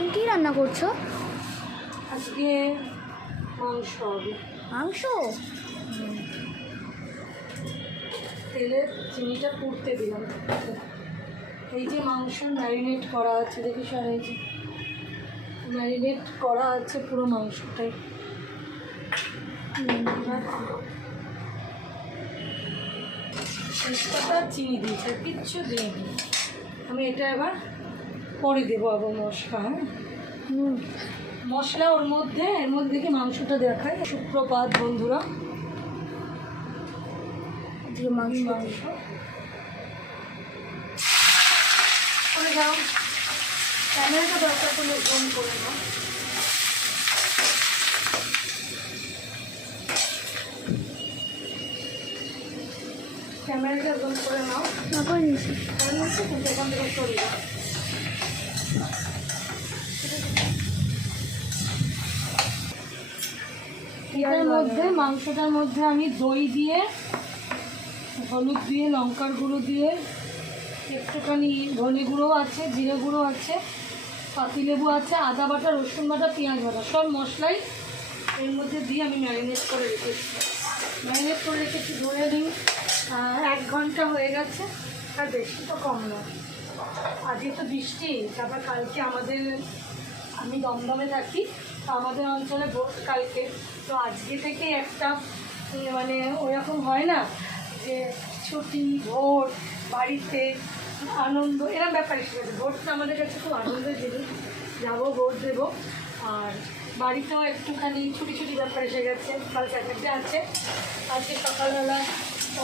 তুমি কি রান্না করছো? আজকে মাংস হবে। মাংস? তেলে চিনিটা পুড়তে দিলাম। এই যে মাংস ম্যারিনেট করা আছে, দেখিস, আর এই যে ম্যারিনেট করা আছে পুরো মাংসটাই। তেজপাতা চিনি দিয়েছে, কিচ্ছু দিইনি আমি। এটা এবার পরে দেবো আবার মশলা। হ্যাঁ, মশলা এর মধ্যে দেখে মাংসটা দেখায়। সুপ্রভাত বন্ধুরা, মাংস করে দাও। ক্যামেরাটা দরকার করলে ফোন করে নাও। ক্যামেরাটা বন্ধ করে নাও। করে নিয়েছি। কিন্তু এখান থেকে সরে যাও। এটার মধ্যে, মাংসটার মধ্যে আমি দই দিয়ে, হলুদ দিয়ে, লঙ্কার গুঁড়ো দিয়ে, একটুখানি ধনে গুঁড়ো আছে, জিরে গুঁড়ো আছে, পাতিলেবু আছে, আদা বাটা, রসুন বাটা, পেঁয়াজ বাটা, সব মশলাই এর মধ্যে দিয়ে আমি ম্যারিনেট করে রেখেছি। ধরে নিই 1 ঘন্টা হয়ে গেছে, আর বেশি তো কম না। আজকে তো বৃষ্টি, তারপর কালকে আমি দমদমে থাকি, তো আমাদের অঞ্চলে ভোট কালকে। তো আজকে থেকে একটা মানে ওরকম হয় না যে ছুটি, ভোট, বাড়িতে আনন্দ, এরকম ব্যাপার এসে গেছে। ভোটটা আমাদের কাছে খুব আনন্দের জিনিস, যাবো ভোট দেবো। আর বাড়িতেও একটুখানি ছুটি ব্যাপার এসে গেছে। কাল স্যাটারডে আছে। আজকে সকালবেলা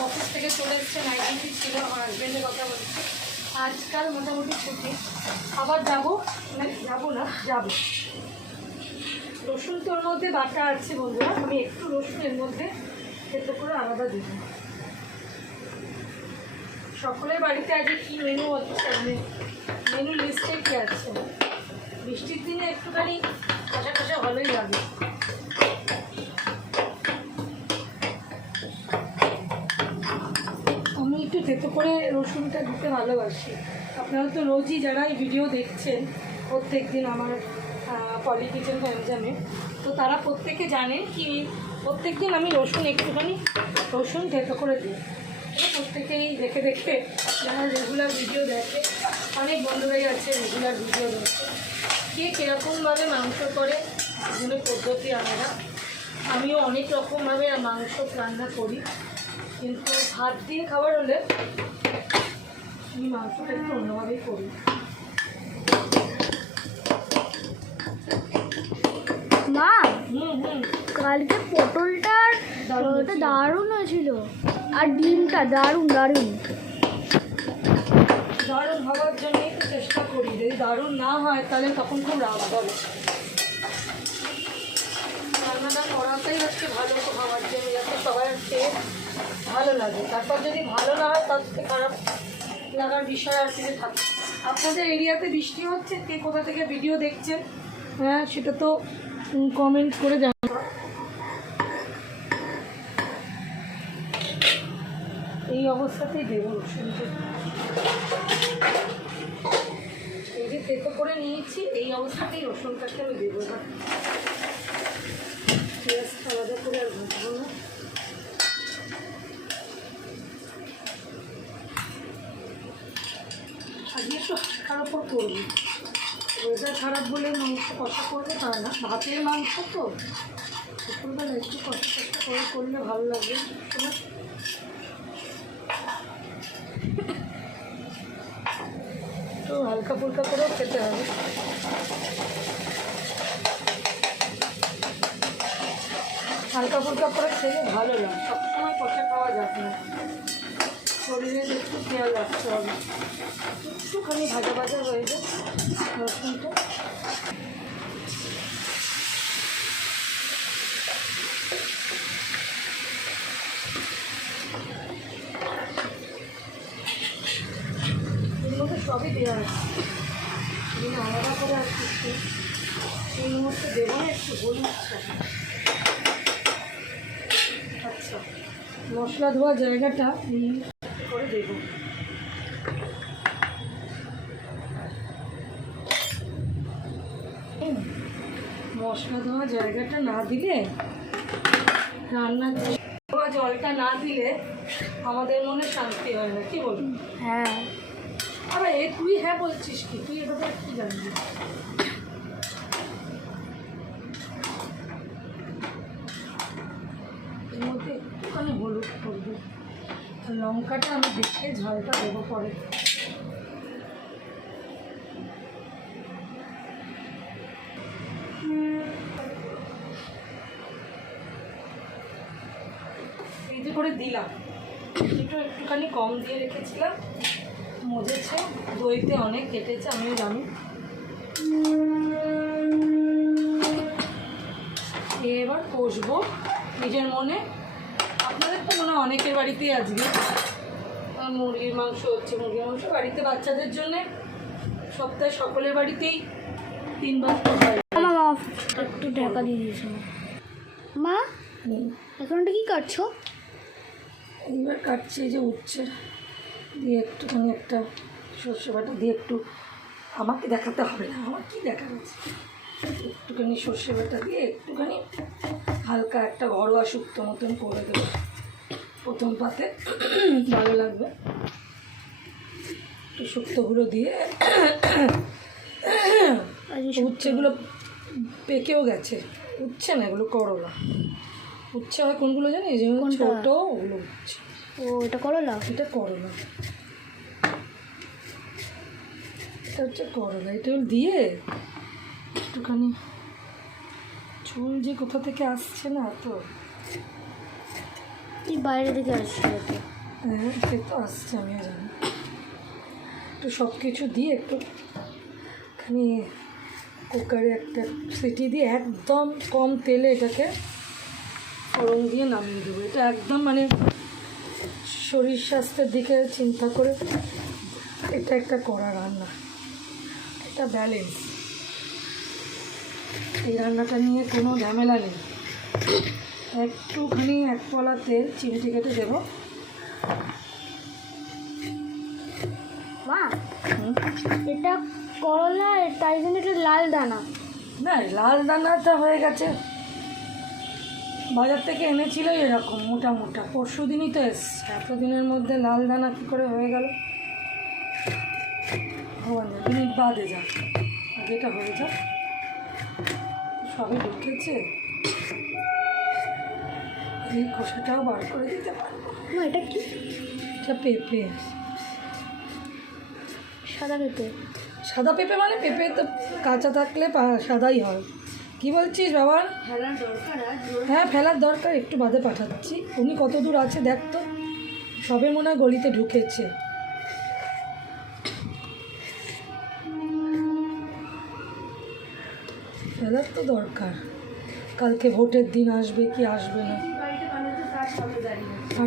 অফিস থেকে চলে এসছে, নাইট ডিউটি ছিল, আমার হাজব্যান্ডের কথা বলছে। আজকাল মোটামুটি ছুটি, আবার যাবো না, যাবো। রসুন তোর মধ্যে বাটা আছে বন্ধুরা, আমি একটু রসুন এর মধ্যে খেতে করে আলাদা দেবো। সকলের বাড়িতে আজকে কী মেনু হচ্ছে, মেনু লিস্টে কী আছে? বৃষ্টির দিনে একটুখানি কষা ভালোই লাগে। আমি একটু থেতো করে রসুনটা দিতে ভালোবাসি। আপনারা তো রোজই যারা এই ভিডিও দেখছেন প্রত্যেক দিন আমার পলি কিচেন ফ্যামিজামে, তো তারা প্রত্যেকে জানেন কি প্রত্যেক দিন আমি রসুন থেতো করে দিই। প্রত্যেকেই দেখে যারা রেগুলার ভিডিও দেখে, অনেক বন্ধুরাই আছে রেগুলার ভিডিও দেখে, কে কীরকমভাবে মাংস করে বিভিন্ন পদ্ধতি আমরা। আমিও অনেক রকমভাবে মাংস রান্না করি, কিন্তু ভাত দিয়ে খাবার হলে আমি মাংসটা একটু অন্যভাবেই করি। মা, কালকে পটলটার দারুণ হয়েছিল, আর ডিমটা দারুণ হওয়ার জন্যই তো চেষ্টা করি। যদি দারুণ না হয় তাহলে তখন খুব রাগ হবে। রান্নাটা করাটাই হচ্ছে ভালো খাওয়ার জন্য, যাতে সবার খেয়ে ভালো লাগে। তারপর যদি ভালো না হয় তার থেকে খারাপ লাগার বিষয় আর কিছু থাকে। আপনাদের এরিয়াতে বৃষ্টি হচ্ছে, কে কোথা থেকে ভিডিও দেখছেন, হ্যাঁ সেটা তো কমেন্ট করে জানান। এই অবস্থাতেই দেবো রসুনটা। এই যে তেতো করে নিয়েছি, এই অবস্থাতেই রসুনটাকে আমি দেবো। এবার পেঁয়াজ আলাদা করে আর ভাজবো না। আজকে একটু হালকার ওপর করবো। ওয়েদার খারাপ বলে মাংস কষা করবে তা না, ভাতের মাংস তো দুপুরবেলা একটু কষা করে করলে ভালো লাগবে। তো হালকা ফুলকা করেও খেতে হবে। হালকা ফুলকা করে খেলে ভালো লাগে, সবসময় কষা খাওয়া যাবে না, শরীরের একটু খেয়াল রাখতে হবে। একটুখানি ভাজা হয়ে যায় রসুনটা। এর মধ্যে সবই দেওয়া আছে, এগুলো আলাদা করে আর কিছু এই মুহূর্তে দেবো না। একটু হলুদ, আচ্ছা মশলা ধোয়া জায়গাটা করে দেবো। মশলা দেওয়া জায়গাটা না দিলে, রান্নার দেওয়া জলটা না দিলে আমাদের মনে শান্তি হয় না, কি বলবি? হ্যাঁ, আরে তুই হ্যাঁ বলছিস কি? তুই এ ব্যাপারে কি জানবি? এর মধ্যে একটুখানি হলুদ করবো, আর লঙ্কাটা আমি দেখে ঝালটা দেবো পরে। এই যে করে দিলাম, একটুখানি কম দিয়ে রেখেছিলাম, মজেছে, দইতে অনেক কেটেছে, আমিও জানি। এবার কষবো নিজের মনে। আপনাদের তো মনে হয় অনেকের বাড়িতেই আজকে মুরগির মাংস হচ্ছে। মুরগির মাংস বাড়িতে বাচ্চাদের জন্যে সপ্তাহে সকলের বাড়িতেই 3 বার হয়। মা একটু ঢাকা দিয়ে দিয়েছো। মা এখন কি কাটছো? এইবার কাটছি এই যে উচ্ছে দিয়ে একটুখানি একটা সর্ষে বাটা দিয়ে একটু, আমাকে দেখাতে হবে না, আমার কি দেখার আছে, একটুখানি সর্ষে বাটা দিয়ে একটুখানি হালকা একটা ঘরোয়া শুক্তো মতন করে দেবো প্রথম পাতে, ভালো লাগবে। একটু শুক্তোগুলো দিয়ে উচ্ছেগুলো পেকেও গেছে, উচ্ছে না এগুলো করলা। উচ্ছে হয় কোনগুলো জানি, যেমন ছোটো ওগুলো উচ্ছে। ও এটা করলা? এটা করলা, এটা হচ্ছে করলা। এটা দিয়ে একটুখানি ঝোল যে কোথা থেকে আসছে না তো, এই বাইরে থেকে আসছিল তো। হ্যাঁ সে তো আসছে, আমিও জানি। একটু সব কিছু দিয়ে একটুখানি কুকারে একটা সিটি দিয়ে একদম কম তেলে এটাকে ফোড়ন দিয়ে নামিয়ে দেবো। এটা একদম মানে শরীর স্বাস্থ্যের দিকে চিন্তা করে এটা একটা করা রান্না, এটা ব্যালেন্স। এই রান্নাটা নিয়ে কোনো ঝামেলা নেই। একটুখানি 1 পলা তেল চিমটি কেটে দেবো। মা এটা করলা, তাই জন্য এটা লাল দানা। না, লাল দানাটা হয়ে গেছে, বাজার থেকে এনেছিল এরকম মোটা মোটা, পরশু দিনই তো এসছে। এতদিনের মধ্যে লাল দানা কী করে হয়ে গেল? ভগবান, মিনিট বাদে যা, আগে এটা হয়ে যা, সবই ঢুকেছে। এই খোসাটাও বার করে দিতে পারবো। মা এটা কি? এটা পেঁপে, সাদা পেঁপে। সাদা পেঁপে মানে পেঁপে তো কাঁচা থাকলে সাদাই হয়। কি বলছিস বাবা? ফেলার দরকার? হ্যাঁ ফেলার দরকার, একটু বাদে পাঠাচ্ছি। উনি কত দূর আছে দেখ তো, সবে মনে হয় গলিতে ঢুকেছে। ফেলার তো দরকার, কালকে ভোটের দিন আসবে কি আসবে না,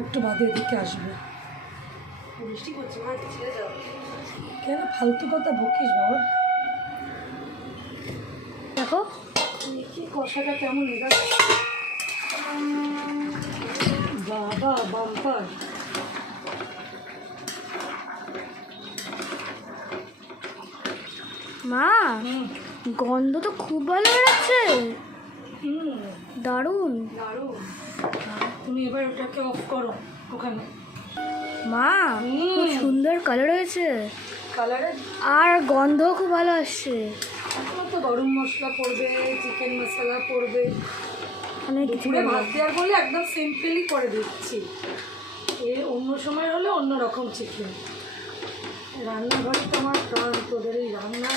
একটু বাদে এদিকে আসবে। কেন ফালতু কথা বকিস বাবা? দেখো কি কষাটা কেমন লেগেছে বাবা, বাম্পার। মা গন্ধ তো খুব ভালো বেরোচ্ছে, দারুণ দারুণ। তুমি এবার ওটাকে অফ করো ওখানে। মা খুব সুন্দর কালার হয়েছে, কালারের আর গন্ধও খুব ভালো আসছে। তো গরম মশলা পড়বে, চিকেন মশলা পড়বে, অনেক কিছু দুপুরে ভাত দেওয়ার বলে একদম সিম্পলি করে দিচ্ছি। অন্য সময় হলে অন্য রকম চিকেন। রান্নাঘরে তো আমার প্রাণ, তোদের এই রান্না